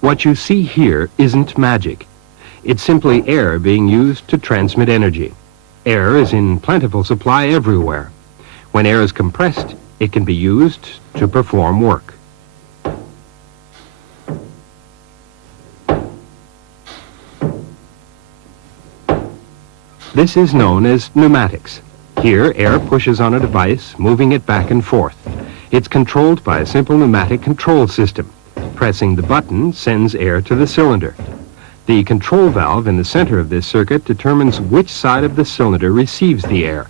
What you see here isn't magic. It's simply air being used to transmit energy. Air is in plentiful supply everywhere. When air is compressed, it can be used to perform work. This is known as pneumatics. Here, air pushes on a device, moving it back and forth. It's controlled by a simple pneumatic control system. Pressing the button sends air to the cylinder. The control valve in the center of this circuit determines which side of the cylinder receives the air.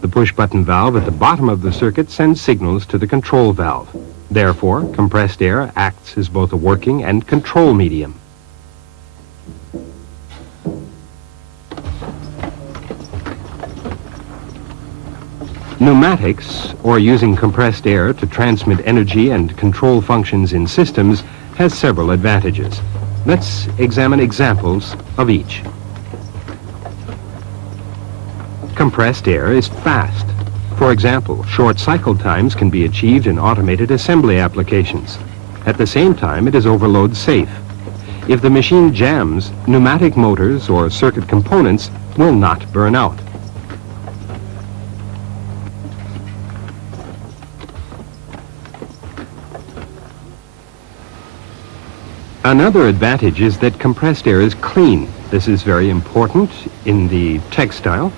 The push-button valve at the bottom of the circuit sends signals to the control valve. Therefore, compressed air acts as both a working and control medium. Pneumatics, or using compressed air to transmit energy and control functions in systems, has several advantages. Let's examine examples of each. Compressed air is fast. For example, short cycle times can be achieved in automated assembly applications. At the same time, it is overload safe. If the machine jams, pneumatic motors or circuit components will not burn out. Another advantage is that compressed air is clean. This is very important in the textile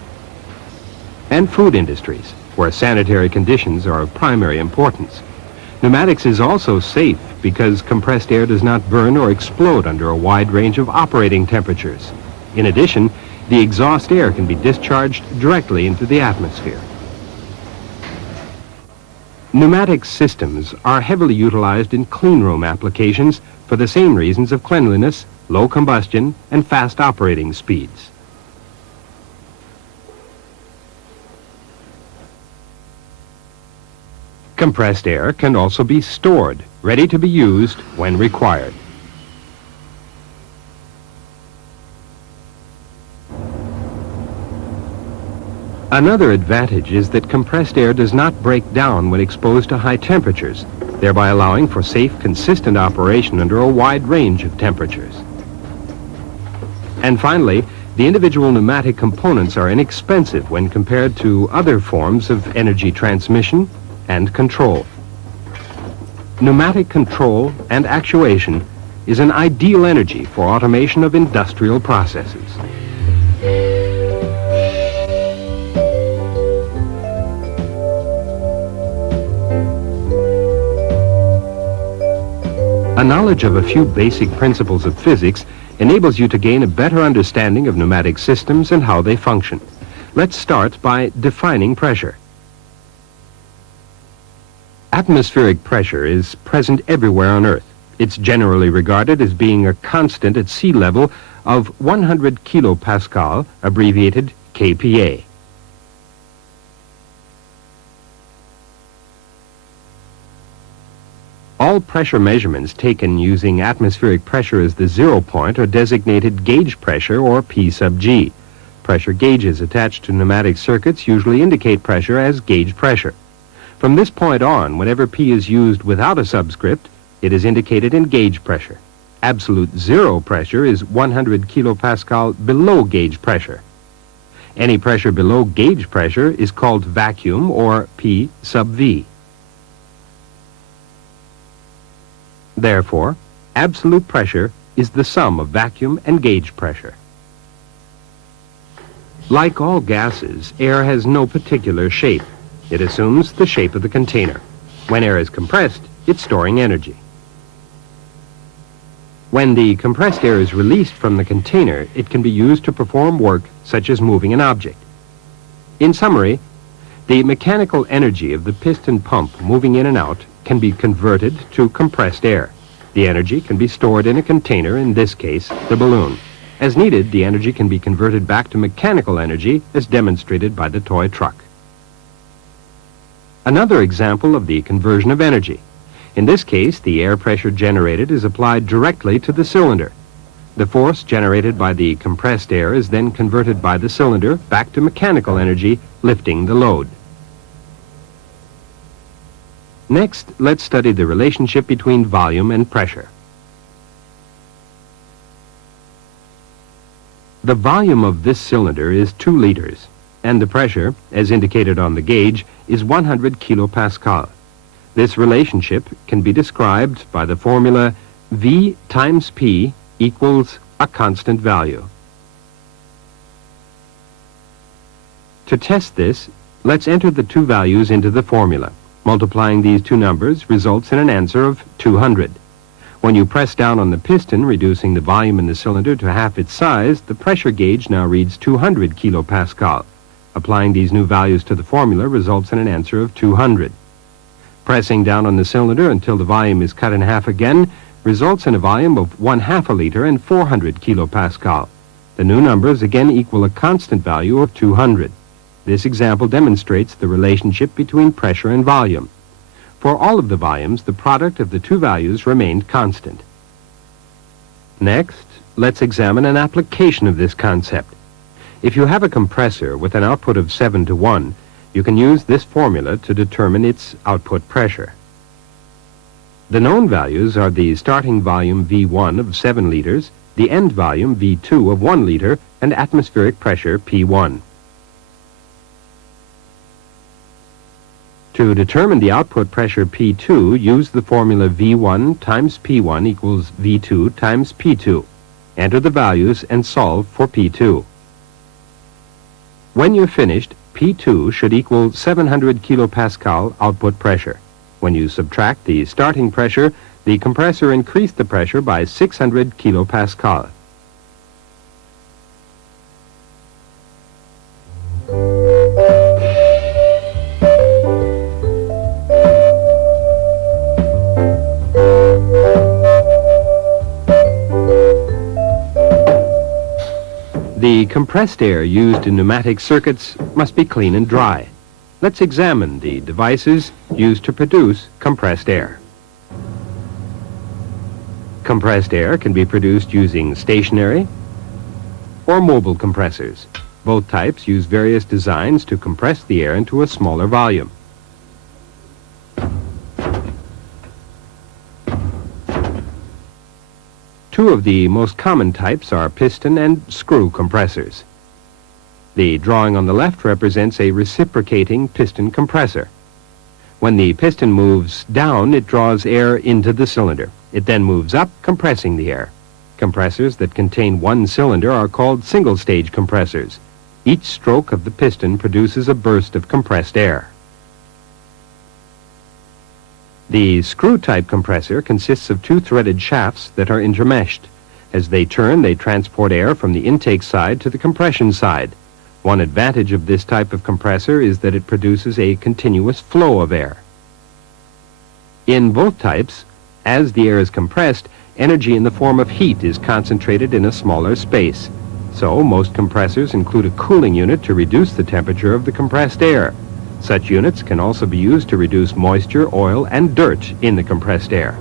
and food industries, where sanitary conditions are of primary importance. Pneumatics is also safe because compressed air does not burn or explode under a wide range of operating temperatures. In addition, the exhaust air can be discharged directly into the atmosphere. Pneumatic systems are heavily utilized in cleanroom applications for the same reasons of cleanliness, low combustion, and fast operating speeds. Compressed air can also be stored, ready to be used when required. Another advantage is that compressed air does not break down when exposed to high temperatures, thereby allowing for safe, consistent operation under a wide range of temperatures. And finally, the individual pneumatic components are inexpensive when compared to other forms of energy transmission and control. Pneumatic control and actuation is an ideal energy for automation of industrial processes. A knowledge of a few basic principles of physics enables you to gain a better understanding of pneumatic systems and how they function. Let's start by defining pressure. Atmospheric pressure is present everywhere on Earth. It's generally regarded as being a constant at sea level of 100 kilopascal, abbreviated kPa. All pressure measurements taken using atmospheric pressure as the 0 point are designated gauge pressure, or P sub G. Pressure gauges attached to pneumatic circuits usually indicate pressure as gauge pressure. From this point on, whenever P is used without a subscript, it is indicated in gauge pressure. Absolute zero pressure is 100 kilopascal below gauge pressure. Any pressure below gauge pressure is called vacuum, or P sub V. Therefore, absolute pressure is the sum of vacuum and gauge pressure. Like all gases, air has no particular shape. It assumes the shape of the container. When air is compressed, it's storing energy. When the compressed air is released from the container, it can be used to perform work such as moving an object. In summary, the mechanical energy of the piston pump moving in and out can be converted to compressed air. The energy can be stored in a container, in this case, the balloon. As needed, the energy can be converted back to mechanical energy, as demonstrated by the toy truck. Another example of the conversion of energy. In this case, the air pressure generated is applied directly to the cylinder. The force generated by the compressed air is then converted by the cylinder back to mechanical energy, lifting the load. Next, let's study the relationship between volume and pressure. The volume of this cylinder is 2 liters, and the pressure, as indicated on the gauge, is 100 kilopascal. This relationship can be described by the formula V times P equals a constant value. To test this, let's enter the two values into the formula. Multiplying these two numbers results in an answer of 200. When you press down on the piston, reducing the volume in the cylinder to half its size, the pressure gauge now reads 200 kilopascal. Applying these new values to the formula results in an answer of 200. Pressing down on the cylinder until the volume is cut in half again results in a volume of 1/2 a liter and 400 kilopascal. The new numbers again equal a constant value of 200. This example demonstrates the relationship between pressure and volume. For all of the volumes, the product of the two values remained constant. Next, let's examine an application of this concept. If you have a compressor with an output of 7:1, you can use this formula to determine its output pressure. The known values are the starting volume V1 of 7 liters, the end volume V2 of 1 liter, and atmospheric pressure P1. To determine the output pressure P2, use the formula V1 times P1 equals V2 times P2. Enter the values and solve for P2. When you're finished, P2 should equal 700 kilopascal output pressure. When you subtract the starting pressure, the compressor increased the pressure by 600 kilopascal. The compressed air used in pneumatic circuits must be clean and dry. Let's examine the devices used to produce compressed air. Compressed air can be produced using stationary or mobile compressors. Both types use various designs to compress the air into a smaller volume. Two of the most common types are piston and screw compressors. The drawing on the left represents a reciprocating piston compressor. When the piston moves down, it draws air into the cylinder. It then moves up, compressing the air. Compressors that contain one cylinder are called single-stage compressors. Each stroke of the piston produces a burst of compressed air. The screw-type compressor consists of two threaded shafts that are intermeshed. As they turn, they transport air from the intake side to the compression side. One advantage of this type of compressor is that it produces a continuous flow of air. In both types, as the air is compressed, energy in the form of heat is concentrated in a smaller space. So, most compressors include a cooling unit to reduce the temperature of the compressed air. Such units can also be used to reduce moisture, oil, and dirt in the compressed air.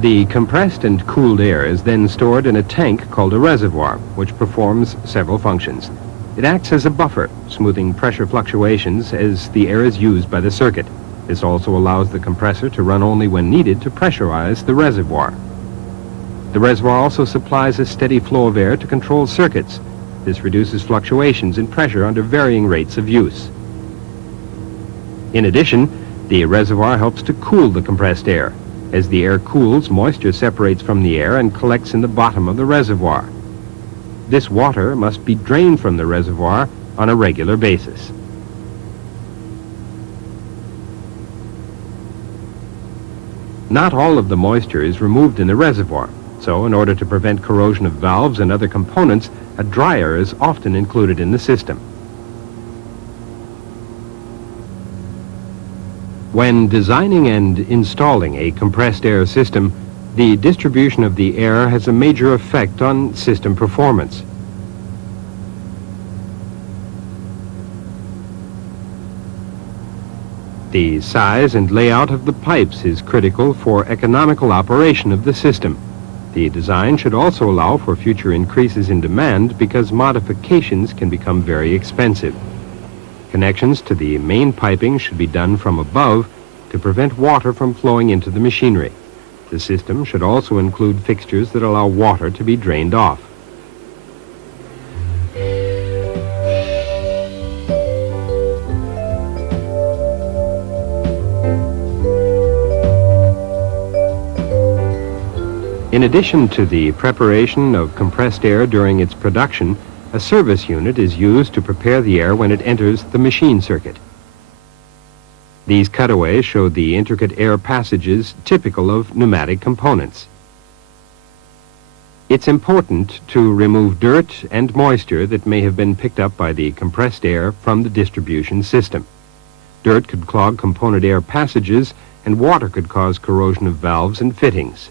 The compressed and cooled air is then stored in a tank called a reservoir, which performs several functions. It acts as a buffer, smoothing pressure fluctuations as the air is used by the circuit. This also allows the compressor to run only when needed to pressurize the reservoir. The reservoir also supplies a steady flow of air to control circuits. This reduces fluctuations in pressure under varying rates of use. In addition, the reservoir helps to cool the compressed air. As the air cools, moisture separates from the air and collects in the bottom of the reservoir. This water must be drained from the reservoir on a regular basis. Not all of the moisture is removed in the reservoir, so in order to prevent corrosion of valves and other components, a dryer is often included in the system. When designing and installing a compressed air system, the distribution of the air has a major effect on system performance. The size and layout of the pipes is critical for economical operation of the system. The design should also allow for future increases in demand because modifications can become very expensive. Connections to the main piping should be done from above to prevent water from flowing into the machinery. The system should also include fixtures that allow water to be drained off. In addition to the preparation of compressed air during its production, a service unit is used to prepare the air when it enters the machine circuit. These cutaways show the intricate air passages typical of pneumatic components. It's important to remove dirt and moisture that may have been picked up by the compressed air from the distribution system. Dirt could clog component air passages, and water could cause corrosion of valves and fittings.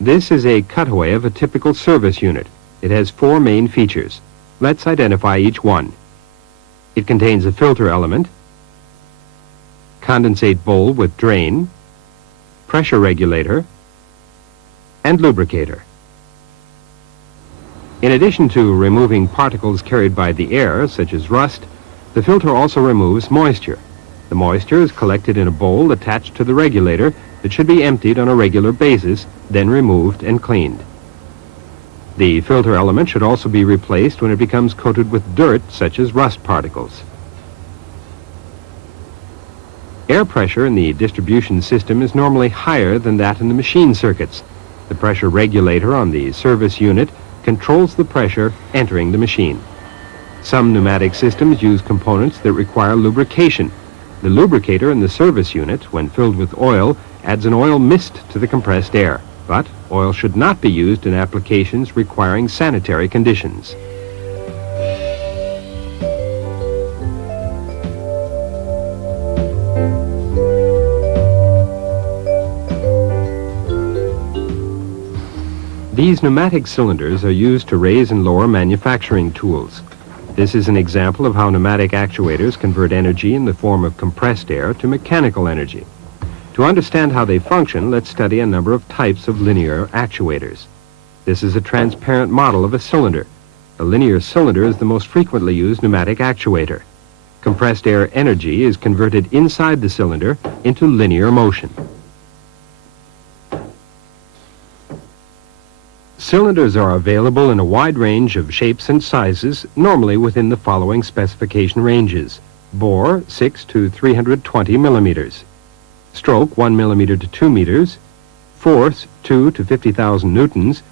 This is a cutaway of a typical service unit. It has 4 main features. Let's identify each one. It contains a filter element, condensate bowl with drain, pressure regulator, and lubricator. In addition to removing particles carried by the air, such as rust, the filter also removes moisture. The moisture is collected in a bowl attached to the regulator that should be emptied on a regular basis, then removed and cleaned. The filter element should also be replaced when it becomes coated with dirt, such as rust particles. Air pressure in the distribution system is normally higher than that in the machine circuits. The pressure regulator on the service unit controls the pressure entering the machine. Some pneumatic systems use components that require lubrication. The lubricator in the service unit, when filled with oil, adds an oil mist to the compressed air. But oil should not be used in applications requiring sanitary conditions. These pneumatic cylinders are used to raise and lower manufacturing tools. This is an example of how pneumatic actuators convert energy in the form of compressed air to mechanical energy. To understand how they function, let's study a number of types of linear actuators. This is a transparent model of a cylinder. A linear cylinder is the most frequently used pneumatic actuator. Compressed air energy is converted inside the cylinder into linear motion. Cylinders are available in a wide range of shapes and sizes, normally within the following specification ranges: bore 6 to 320 millimeters, stroke 1 millimeter to 2 meters, force 2 to 50,000 newtons,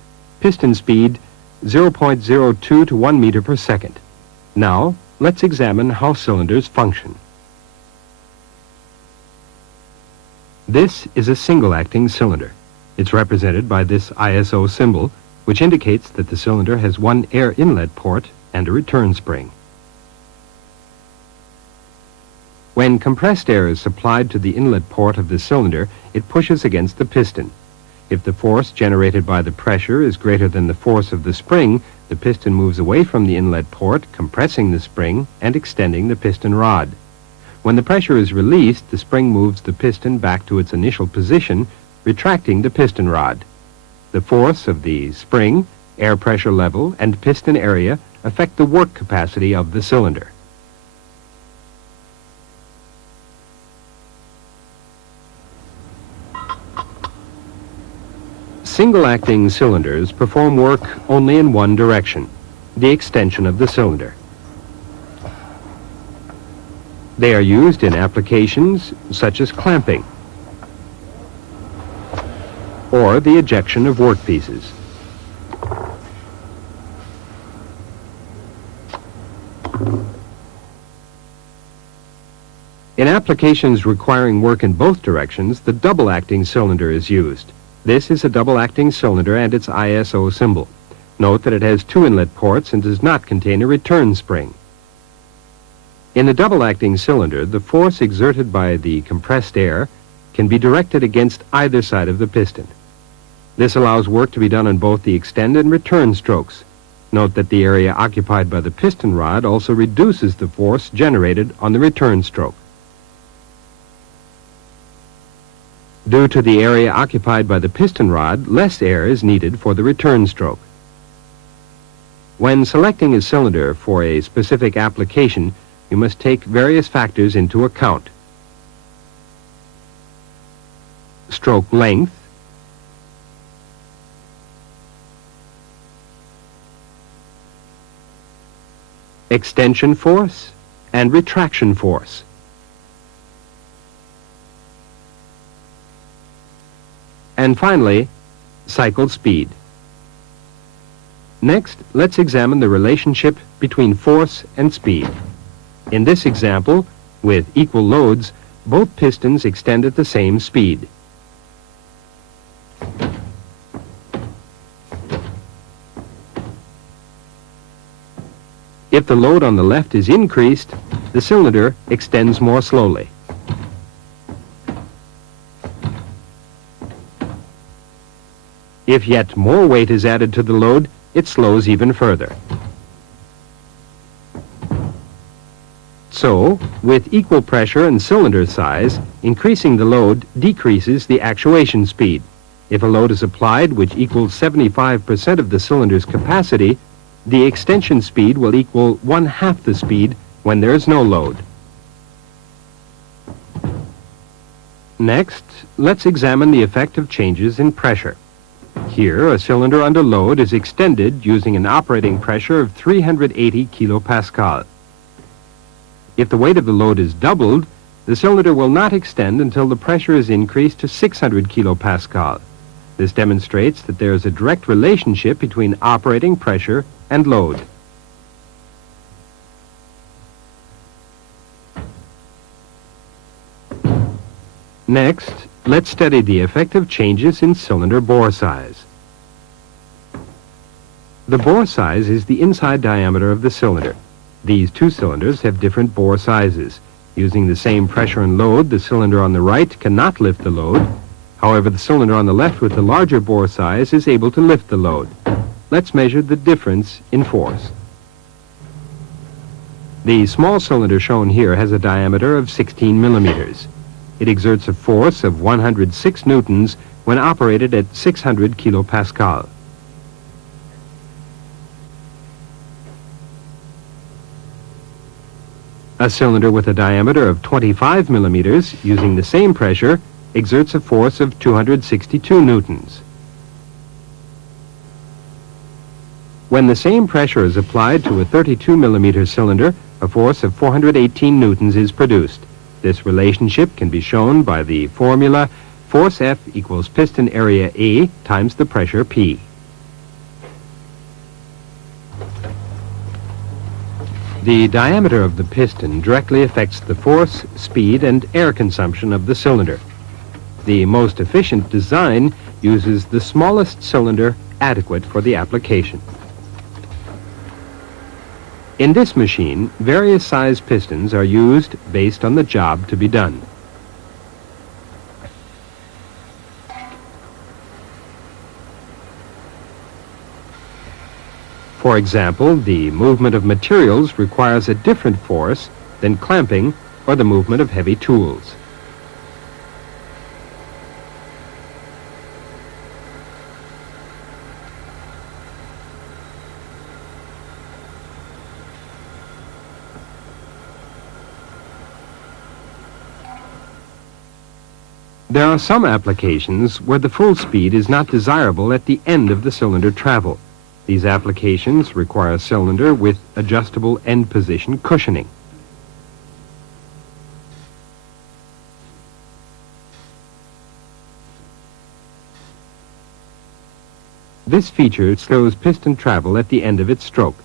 piston speed 0.02 to 1 meter per second. Now, let's examine how cylinders function. This is a single-acting cylinder. It's represented by this ISO symbol, which indicates that the cylinder has one air inlet port and a return spring. When compressed air is supplied to the inlet port of the cylinder, it pushes against the piston. If the force generated by the pressure is greater than the force of the spring, the piston moves away from the inlet port, compressing the spring and extending the piston rod. When the pressure is released, the spring moves the piston back to its initial position, retracting the piston rod. The force of the spring, air pressure level, and piston area affect the work capacity of the cylinder. Single-acting cylinders perform work only in one direction, the extension of the cylinder. They are used in applications such as clamping or the ejection of workpieces. In applications requiring work in both directions, the double-acting cylinder is used. This is a double-acting cylinder and its ISO symbol. Note that it has 2 inlet ports and does not contain a return spring. In the double-acting cylinder, the force exerted by the compressed air can be directed against either side of the piston. This allows work to be done on both the extend and return strokes. Note that the area occupied by the piston rod also reduces the force generated on the return stroke. Due to the area occupied by the piston rod, less air is needed for the return stroke. When selecting a cylinder for a specific application, you must take various factors into account: stroke length, extension force, and retraction force. And finally, cycle speed. Next, let's examine the relationship between force and speed. In this example, with equal loads, both pistons extend at the same speed. If the load on the left is increased, the cylinder extends more slowly. If yet more weight is added to the load, it slows even further. So, with equal pressure and cylinder size, increasing the load decreases the actuation speed. If a load is applied which equals 75% of the cylinder's capacity, the extension speed will equal 1/2 the speed when there is no load. Next, let's examine the effect of changes in pressure. Here, a cylinder under load is extended using an operating pressure of 380 kilopascal. If the weight of the load is doubled, the cylinder will not extend until the pressure is increased to 600 kilopascal. This demonstrates that there is a direct relationship between operating pressure and load. Next, let's study the effect of changes in cylinder bore size. The bore size is the inside diameter of the cylinder. These two cylinders have different bore sizes. Using the same pressure and load, the cylinder on the right cannot lift the load. However, the cylinder on the left with the larger bore size is able to lift the load. Let's measure the difference in force. The small cylinder shown here has a diameter of 16 millimeters. It exerts a force of 106 newtons when operated at 600 kilopascal. A cylinder with a diameter of 25 millimeters, using the same pressure, exerts a force of 262 newtons. When the same pressure is applied to a 32 millimeter cylinder, a force of 418 newtons is produced. This relationship can be shown by the formula force F equals piston area A times the pressure P. The diameter of the piston directly affects the force, speed, and air consumption of the cylinder. The most efficient design uses the smallest cylinder adequate for the application. In this machine, various size pistons are used based on the job to be done. For example, the movement of materials requires a different force than clamping or the movement of heavy tools. There are some applications where the full speed is not desirable at the end of the cylinder travel. These applications require a cylinder with adjustable end position cushioning. This feature slows piston travel at the end of its stroke.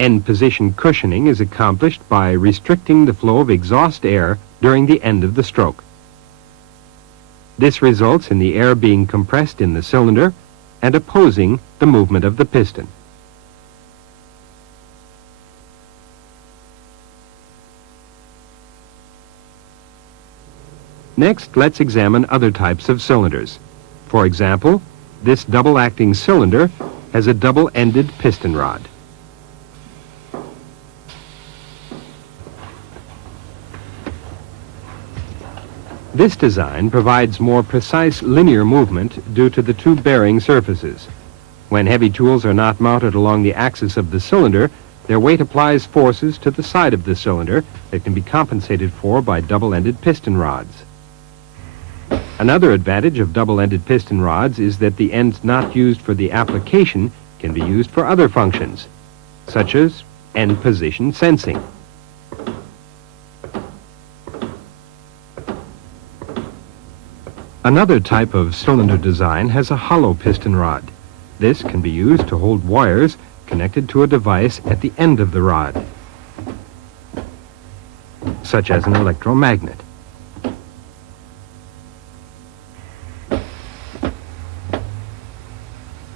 End position cushioning is accomplished by restricting the flow of exhaust air during the end of the stroke. This results in the air being compressed in the cylinder and opposing the movement of the piston. Next, let's examine other types of cylinders. For example, this double-acting cylinder has a double-ended piston rod. This design provides more precise linear movement due to the two bearing surfaces. When heavy tools are not mounted along the axis of the cylinder, their weight applies forces to the side of the cylinder that can be compensated for by double-ended piston rods. Another advantage of double-ended piston rods is that the ends not used for the application can be used for other functions, such as end position sensing. Another type of cylinder design has a hollow piston rod. This can be used to hold wires connected to a device at the end of the rod, such as an electromagnet.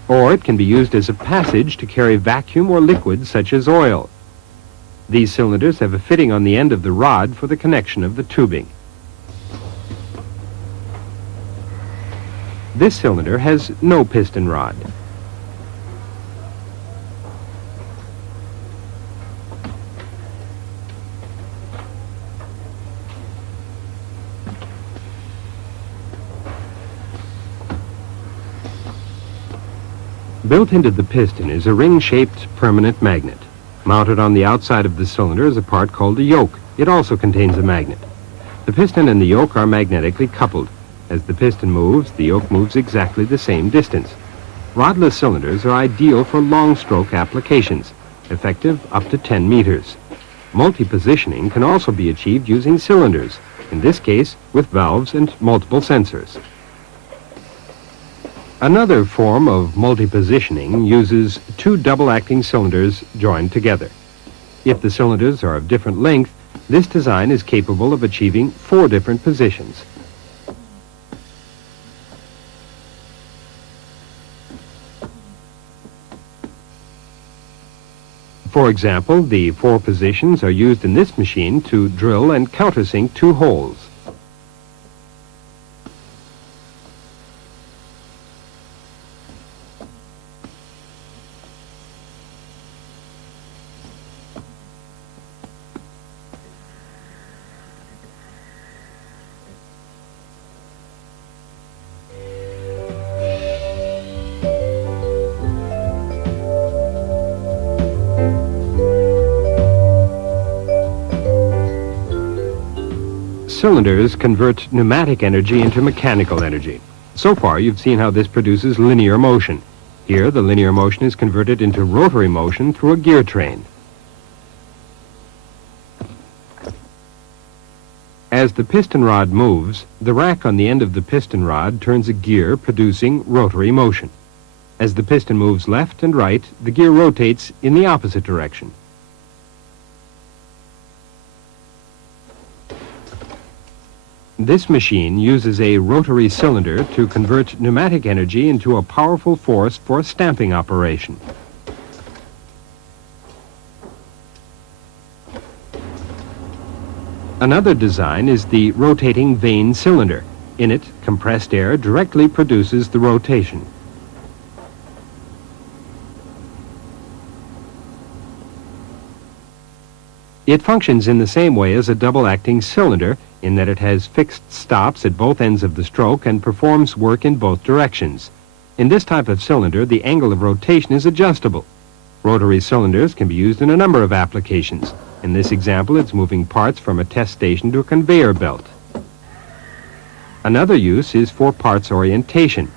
Or it can be used as a passage to carry vacuum or liquid such as oil. These cylinders have a fitting on the end of the rod for the connection of the tubing. This cylinder has no piston rod. Built into the piston is a ring-shaped permanent magnet. Mounted on the outside of the cylinder is a part called a yoke. It also contains a magnet. The piston and the yoke are magnetically coupled. As the piston moves, the yoke moves exactly the same distance. Rodless cylinders are ideal for long-stroke applications, effective up to 10 meters. Multi-positioning can also be achieved using cylinders, in this case with valves and multiple sensors. Another form of multi-positioning uses two double-acting cylinders joined together. If the cylinders are of different length, this design is capable of achieving 4 different positions. For example, the 4 positions are used in this machine to drill and countersink 2 holes. Cylinders convert pneumatic energy into mechanical energy. So far, you've seen how this produces linear motion. Here, the linear motion is converted into rotary motion through a gear train. As the piston rod moves, the rack on the end of the piston rod turns a gear, producing rotary motion. As the piston moves left and right, the gear rotates in the opposite direction. This machine uses a rotary cylinder to convert pneumatic energy into a powerful force for a stamping operation. Another design is the rotating vane cylinder. In it, compressed air directly produces the rotation. It functions in the same way as a double-acting cylinder, in that it has fixed stops at both ends of the stroke and performs work in both directions. In this type of cylinder, the angle of rotation is adjustable. Rotary cylinders can be used in a number of applications. In this example, it's moving parts from a test station to a conveyor belt. Another use is for parts orientation.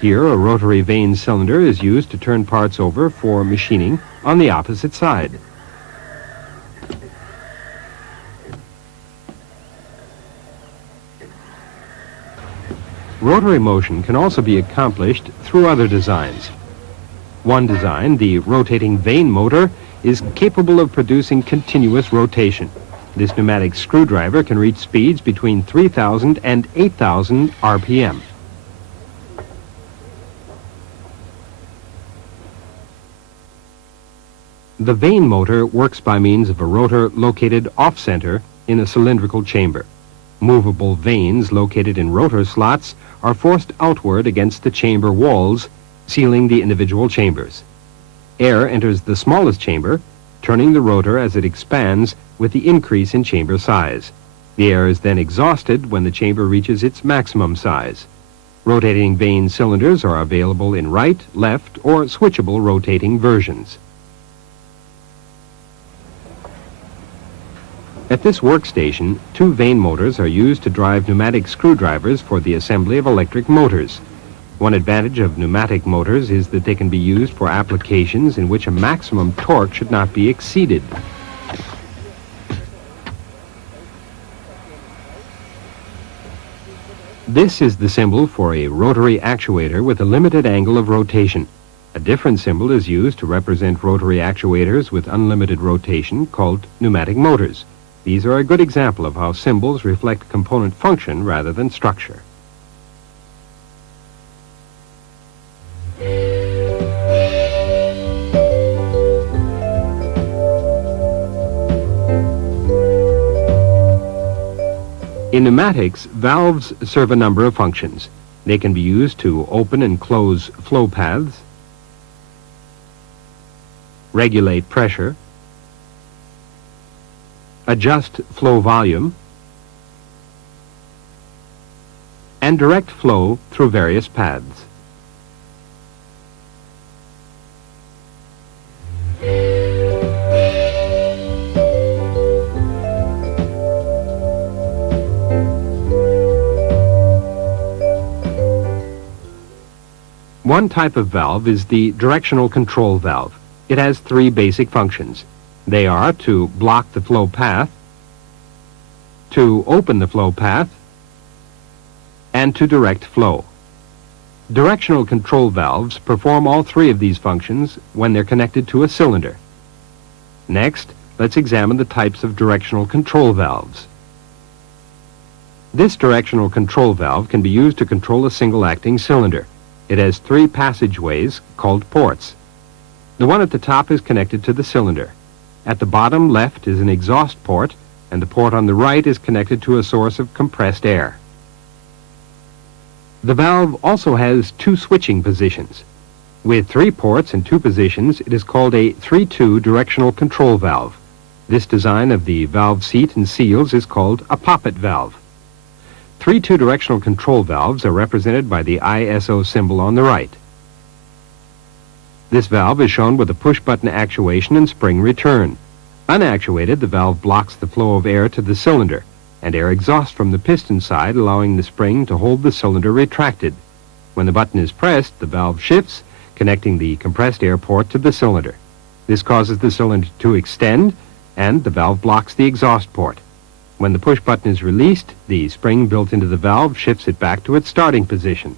Here, a rotary vane cylinder is used to turn parts over for machining on the opposite side. Rotary motion can also be accomplished through other designs. One design, the rotating vane motor, is capable of producing continuous rotation. This pneumatic screwdriver can reach speeds between 3,000 and 8,000 RPM. The vane motor works by means of a rotor located off-center in a cylindrical chamber. Movable vanes located in rotor slots are forced outward against the chamber walls, sealing the individual chambers. Air enters the smallest chamber, turning the rotor as it expands with the increase in chamber size. The air is then exhausted when the chamber reaches its maximum size. Rotating vane cylinders are available in right, left, or switchable rotating versions. At this workstation, 2 vane motors are used to drive pneumatic screwdrivers for the assembly of electric motors. One advantage of pneumatic motors is that they can be used for applications in which a maximum torque should not be exceeded. This is the symbol for a rotary actuator with a limited angle of rotation. A different symbol is used to represent rotary actuators with unlimited rotation called pneumatic motors. These are a good example of how symbols reflect component function rather than structure. In pneumatics, valves serve a number of functions. They can be used to open and close flow paths, regulate pressure, adjust flow volume, and direct flow through various paths. One type of valve is the directional control valve. It has three basic functions. They are to block the flow path, to open the flow path, and to direct flow. Directional control valves perform all three of these functions when they're connected to a cylinder. Next, let's examine the types of directional control valves. This directional control valve can be used to control a single-acting cylinder. It has three passageways called ports. The one at the top is connected to the cylinder. At the bottom left is an exhaust port, and the port on the right is connected to a source of compressed air. The valve also has two switching positions. With 3 ports and 2 positions, it is called a 3-2 directional control valve. This design of the valve seat and seals is called a poppet valve. 3-2 directional control valves are represented by the ISO symbol on the right. This valve is shown with a push-button actuation and spring return. Unactuated, the valve blocks the flow of air to the cylinder, and air exhausts from the piston side, allowing the spring to hold the cylinder retracted. When the button is pressed, the valve shifts, connecting the compressed air port to the cylinder. This causes the cylinder to extend, and the valve blocks the exhaust port. When the push button is released, the spring built into the valve shifts it back to its starting position.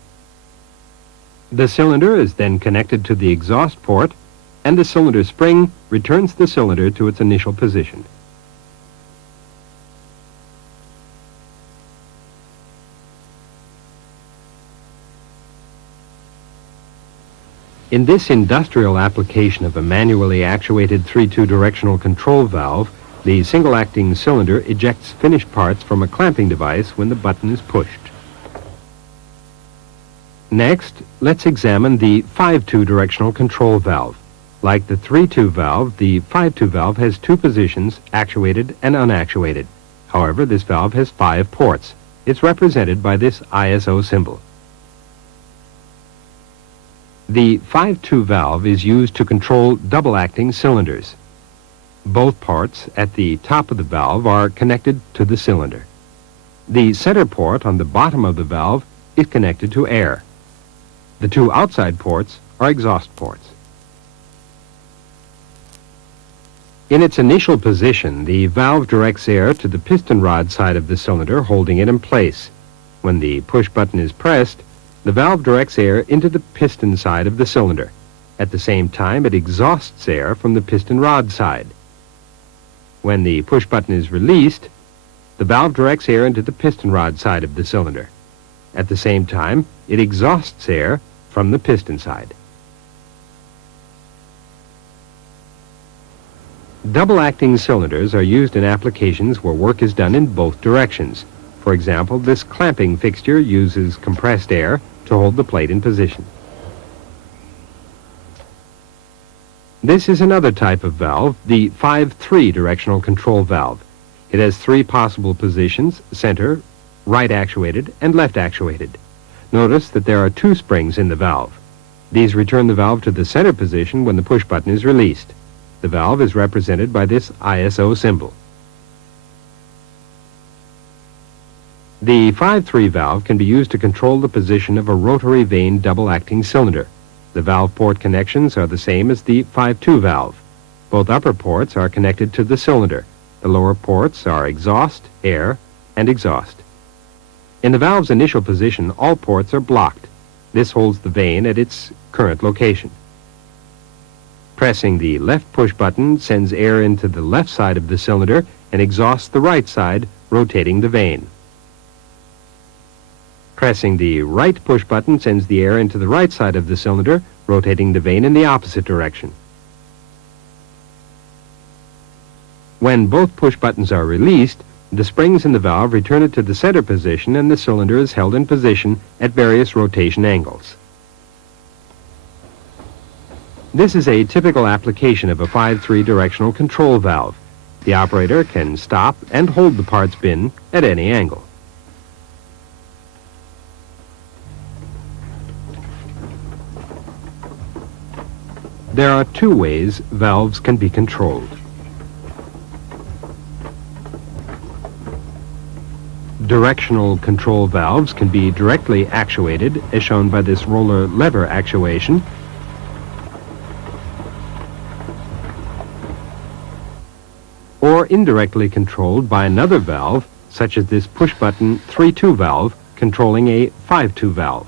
The cylinder is then connected to the exhaust port, and the cylinder spring returns the cylinder to its initial position. In this industrial application of a manually actuated 3-2 directional control valve, the single-acting cylinder ejects finished parts from a clamping device when the button is pushed. Next, let's examine the 5-2 directional control valve. Like the 3-2 valve, the 5-2 valve has 2 positions, actuated and unactuated. However, this valve has 5 ports. It's represented by this ISO symbol. The 5-2 valve is used to control double-acting cylinders. Both parts at the top of the valve are connected to the cylinder. The center port on the bottom of the valve is connected to air. The 2 outside ports are exhaust ports. In its initial position, the valve directs air to the piston rod side of the cylinder, holding it in place. When the push button is pressed, the valve directs air into the piston side of the cylinder. At the same time, it exhausts air from the piston rod side. When the push button is released, the valve directs air into the piston rod side of the cylinder. At the same time, it exhausts air from the piston side. Double-acting cylinders are used in applications where work is done in both directions. For example, this clamping fixture uses compressed air to hold the plate in position. This is another type of valve, the 5-3 directional control valve. It has 3 possible positions: center, right actuated, and left actuated. Notice that there are 2 springs in the valve. These return the valve to the center position when the push button is released. The valve is represented by this ISO symbol. The 5-3 valve can be used to control the position of a rotary vane double-acting cylinder. The valve port connections are the same as the 5-2 valve. Both upper ports are connected to the cylinder. The lower ports are exhaust, air, and exhaust. In the valve's initial position, all ports are blocked. This holds the vane at its current location. Pressing the left push button sends air into the left side of the cylinder and exhausts the right side, rotating the vane. Pressing the right push button sends the air into the right side of the cylinder, rotating the vane in the opposite direction. When both push buttons are released, the springs in the valve return it to the center position and the cylinder is held in position at various rotation angles. This is a typical application of a 5-3 directional control valve. The operator can stop and hold the parts bin at any angle. There are two ways valves can be controlled. Directional control valves can be directly actuated, as shown by this roller lever actuation, or indirectly controlled by another valve, such as this push-button 3-2 valve controlling a 5-2 valve.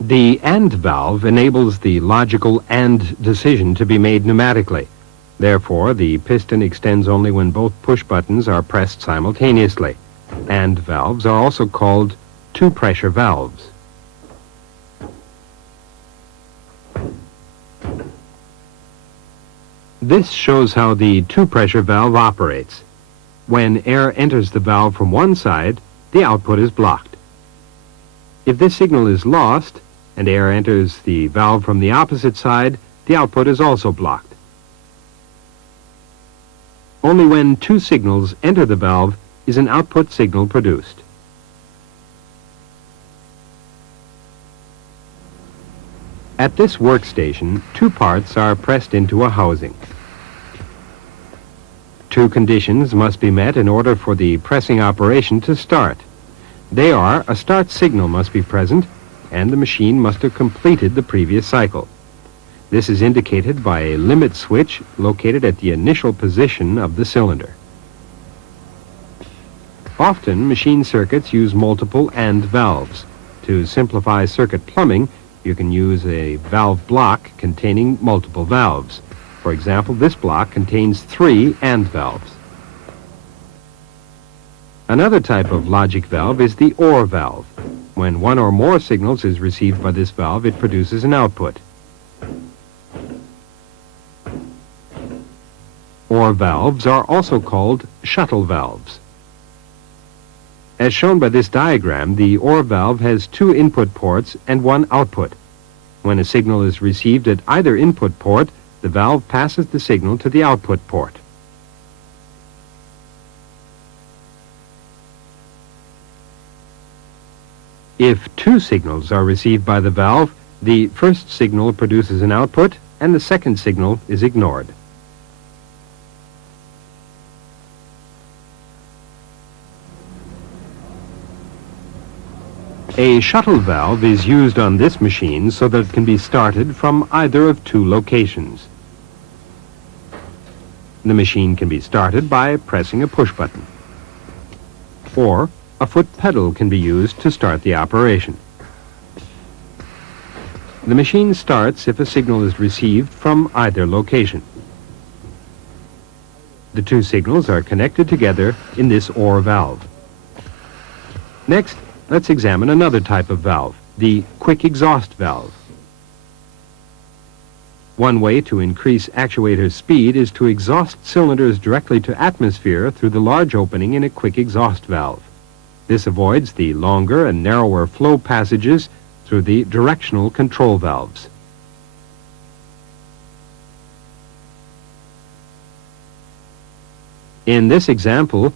The AND valve enables the logical AND decision to be made pneumatically. Therefore, the piston extends only when both push buttons are pressed simultaneously. AND valves are also called two-pressure valves. This shows how the two-pressure valve operates. When air enters the valve from one side, the output is blocked. If this signal is lost, and air enters the valve from the opposite side, the output is also blocked. Only when two signals enter the valve is an output signal produced. At this workstation, two parts are pressed into a housing. Two conditions must be met in order for the pressing operation to start. They are: a start signal must be present, and the machine must have completed the previous cycle. This is indicated by a limit switch located at the initial position of the cylinder. Often, machine circuits use multiple AND valves. To simplify circuit plumbing, you can use a valve block containing multiple valves. For example, this block contains 3 AND valves. Another type of logic valve is the OR valve. When one or more signals is received by this valve, it produces an output. OR valves are also called shuttle valves. As shown by this diagram, the OR valve has 2 input ports and 1 output. When a signal is received at either input port, the valve passes the signal to the output port. If 2 signals are received by the valve, the first signal produces an output and the second signal is ignored. A shuttle valve is used on this machine so that it can be started from either of 2 locations. The machine can be started by pressing a push button, or a foot pedal can be used to start the operation. The machine starts if a signal is received from either location. The 2 signals are connected together in this OR valve. Next, let's examine another type of valve, the quick exhaust valve. One way to increase actuator speed is to exhaust cylinders directly to atmosphere through the large opening in a quick exhaust valve. This avoids the longer and narrower flow passages through the directional control valves. In this example,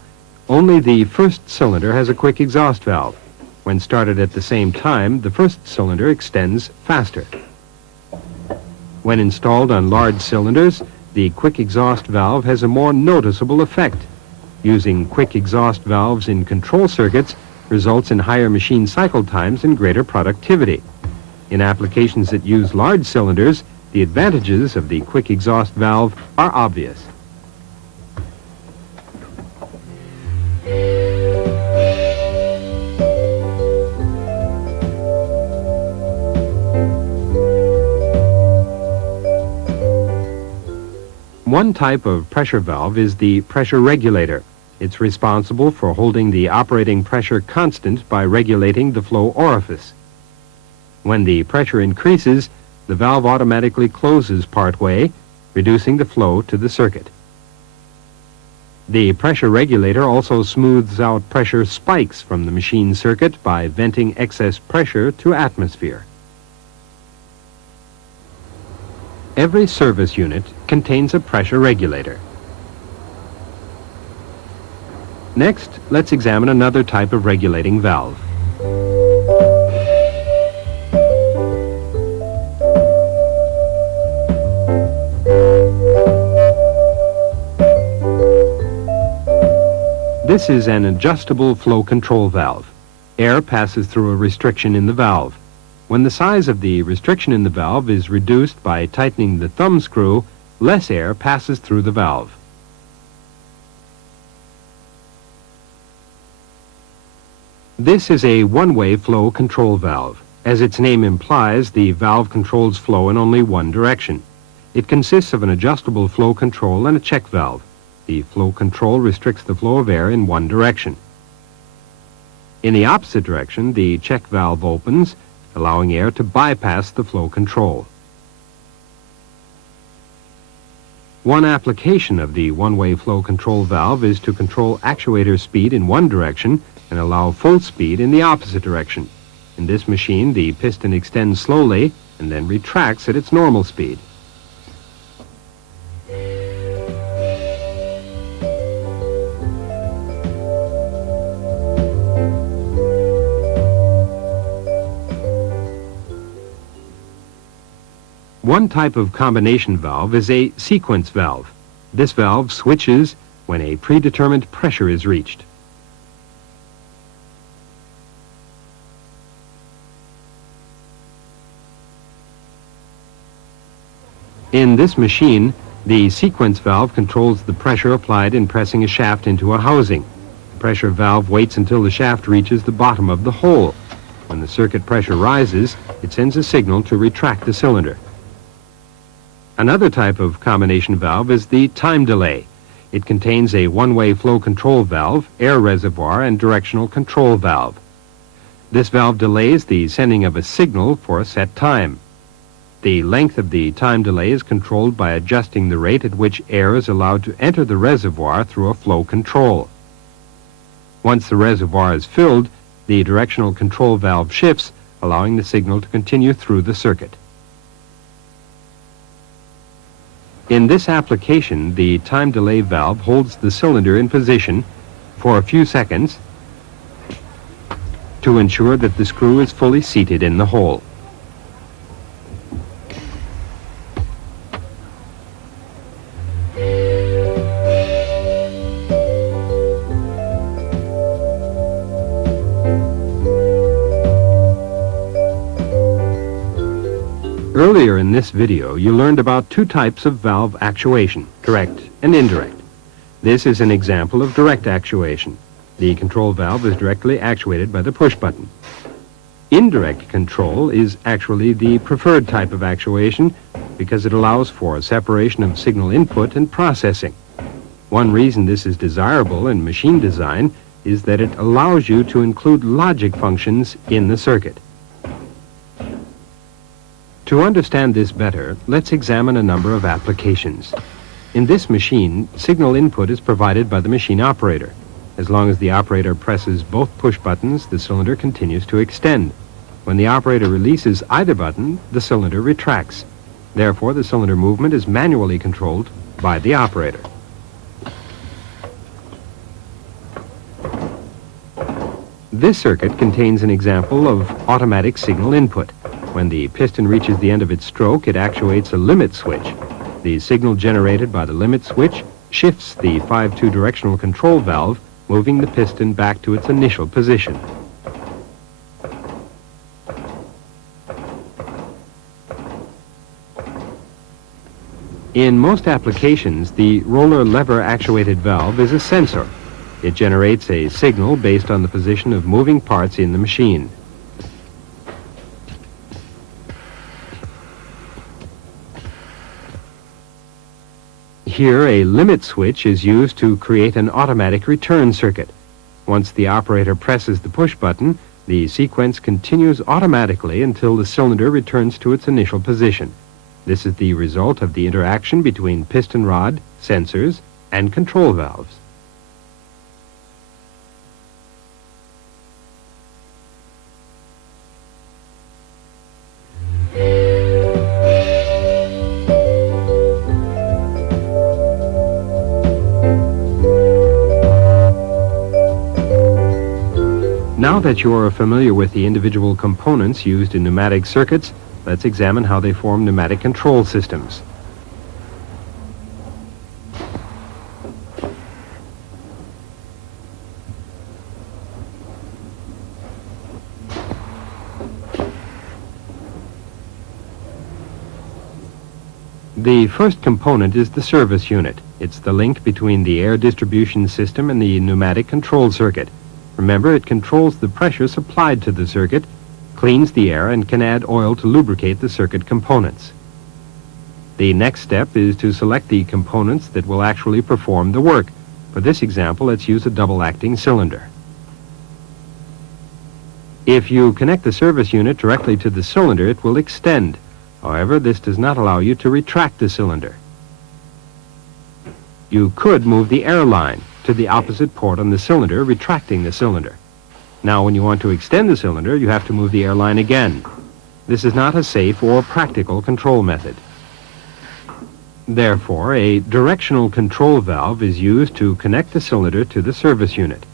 only the first cylinder has a quick exhaust valve. When started at the same time, the first cylinder extends faster. When installed on large cylinders, the quick exhaust valve has a more noticeable effect. Using quick exhaust valves in control circuits results in higher machine cycle times and greater productivity. In applications that use large cylinders, the advantages of the quick exhaust valve are obvious. One type of pressure valve is the pressure regulator. It's responsible for holding the operating pressure constant by regulating the flow orifice. When the pressure increases, the valve automatically closes partway, reducing the flow to the circuit. The pressure regulator also smooths out pressure spikes from the machine circuit by venting excess pressure to atmosphere. Every service unit contains a pressure regulator. Next, let's examine another type of regulating valve. This is an adjustable flow control valve. Air passes through a restriction in the valve. When the size of the restriction in the valve is reduced by tightening the thumb screw, less air passes through the valve. This is a one-way flow control valve. As its name implies, the valve controls flow in only one direction. It consists of an adjustable flow control and a check valve. The flow control restricts the flow of air in one direction. In the opposite direction, the check valve opens, allowing air to bypass the flow control. One application of the one-way flow control valve is to control actuator speed in one direction and allow full speed in the opposite direction. In this machine, the piston extends slowly and then retracts at its normal speed. One type of combination valve is a sequence valve. This valve switches when a predetermined pressure is reached. In this machine, the sequence valve controls the pressure applied in pressing a shaft into a housing. The pressure valve waits until the shaft reaches the bottom of the hole. When the circuit pressure rises, it sends a signal to retract the cylinder. Another type of combination valve is the time delay. It contains a one-way flow control valve, air reservoir, and directional control valve. This valve delays the sending of a signal for a set time. The length of the time delay is controlled by adjusting the rate at which air is allowed to enter the reservoir through a flow control. Once the reservoir is filled, the directional control valve shifts, allowing the signal to continue through the circuit. In this application, the time delay valve holds the cylinder in position for a few seconds to ensure that the screw is fully seated in the hole. Earlier in this video, you learned about two types of valve actuation, direct and indirect. This is an example of direct actuation. The control valve is directly actuated by the push button. Indirect control is actually the preferred type of actuation because it allows for a separation of signal input and processing. One reason this is desirable in machine design is that it allows you to include logic functions in the circuit. To understand this better, let's examine a number of applications. In this machine, signal input is provided by the machine operator. As long as the operator presses both push buttons, the cylinder continues to extend. When the operator releases either button, the cylinder retracts. Therefore, the cylinder movement is manually controlled by the operator. This circuit contains an example of automatic signal input. When the piston reaches the end of its stroke, it actuates a limit switch. The signal generated by the limit switch shifts the 5-2 directional control valve moving the piston back to its initial position. In most applications, the roller lever actuated valve is a sensor. It generates a signal based on the position of moving parts in the machine. Here, a limit switch is used to create an automatic return circuit. Once the operator presses the push button, the sequence continues automatically until the cylinder returns to its initial position. This is the result of the interaction between piston rod, sensors, and control valves. Now that you are familiar with the individual components used in pneumatic circuits, let's examine how they form pneumatic control systems. The first component is the service unit. It's the link between the air distribution system and the pneumatic control circuit. Remember, it controls the pressure supplied to the circuit, cleans the air, and can add oil to lubricate the circuit components. The next step is to select the components that will actually perform the work. For this example, let's use a double-acting cylinder. If you connect the service unit directly to the cylinder, it will extend. However, this does not allow you to retract the cylinder. You could move the air line to the opposite port on the cylinder, retracting the cylinder. Now, when you want to extend the cylinder, you have to move the air line again. This is not a safe or practical control method. Therefore, a directional control valve is used to connect the cylinder to the service unit.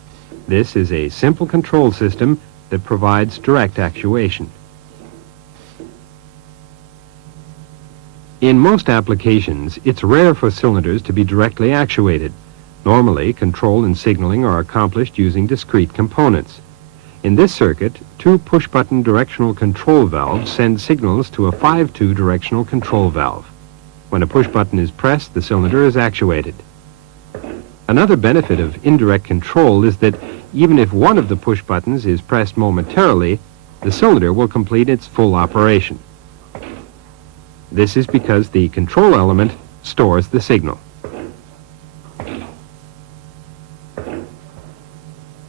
This is a simple control system that provides direct actuation. In most applications, it's rare for cylinders to be directly actuated. Normally, control and signaling are accomplished using discrete components. In this circuit, two push-button directional control valves send signals to a 5-2 directional control valve. When a push button is pressed, the cylinder is actuated. Another benefit of indirect control is that even if one of the push buttons is pressed momentarily, the cylinder will complete its full operation. This is because the control element stores the signal.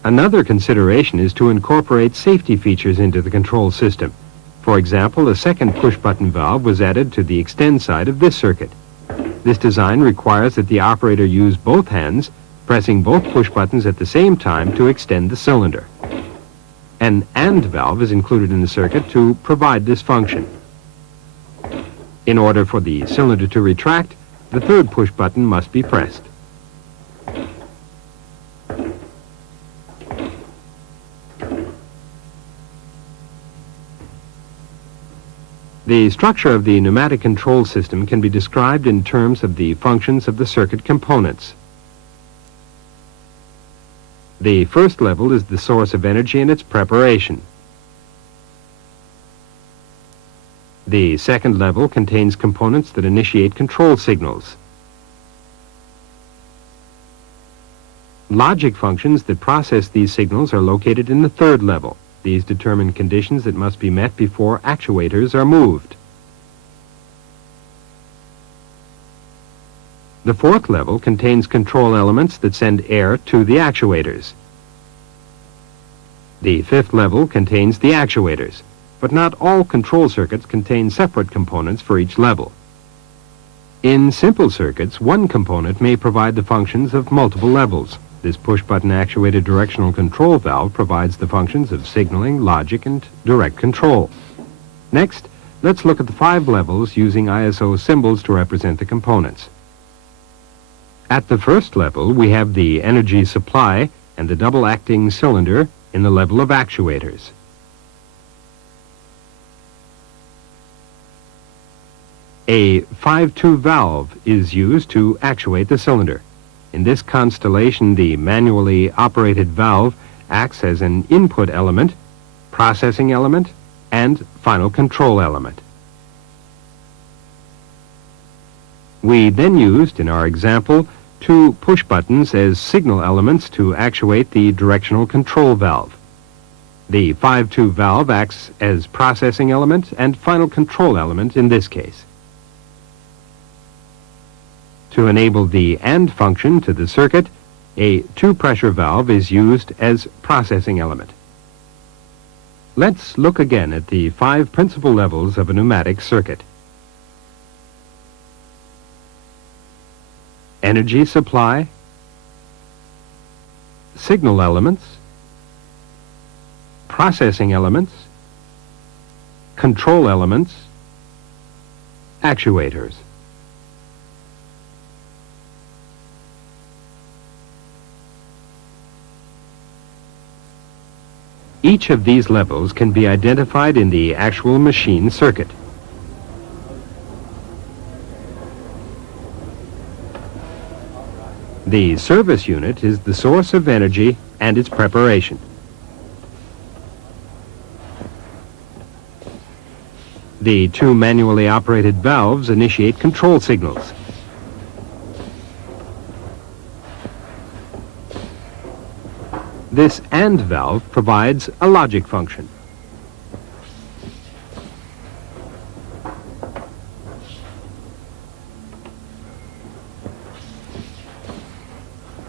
Another consideration is to incorporate safety features into the control system. For example, a second push-button valve was added to the extend side of this circuit. This design requires that the operator use both hands, pressing both push buttons at the same time to extend the cylinder. An AND valve is included in the circuit to provide this function. In order for the cylinder to retract, the third push button must be pressed. The structure of the pneumatic control system can be described in terms of the functions of the circuit components. The first level is the source of energy and its preparation. The second level contains components that initiate control signals. Logic functions that process these signals are located in the third level. These determine conditions that must be met before actuators are moved. The fourth level contains control elements that send air to the actuators. The fifth level contains the actuators, but not all control circuits contain separate components for each level. In simple circuits, one component may provide the functions of multiple levels. This push-button actuated directional control valve provides the functions of signaling, logic, and direct control. Next, let's look at the 5 levels using ISO symbols to represent the components. At the first level, we have the energy supply and the double-acting cylinder in the level of actuators. A 5-2 valve is used to actuate the cylinder. In this constellation, the manually operated valve acts as an input element, processing element, and final control element. We then used, in our example, two push buttons as signal elements to actuate the directional control valve. The 5-2 valve acts as processing element and final control element in this case. To enable the AND function to the circuit, a 2-pressure valve is used as processing element. Let's look again at the 5 principal levels of a pneumatic circuit. Energy supply, signal elements, processing elements, control elements, actuators. Each of these levels can be identified in the actual machine circuit. The service unit is the source of energy and its preparation. The 2 manually operated valves initiate control signals. This AND valve provides a logic function.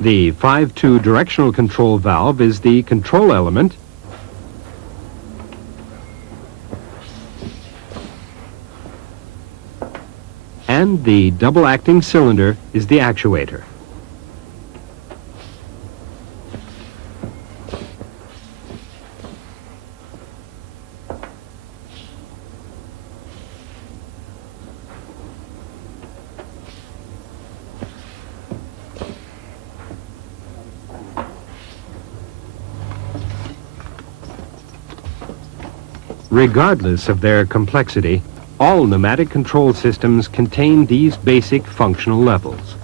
The 5-2 directional control valve is the control element, and the double-acting cylinder is the actuator. Regardless of their complexity, all pneumatic control systems contain these basic functional levels.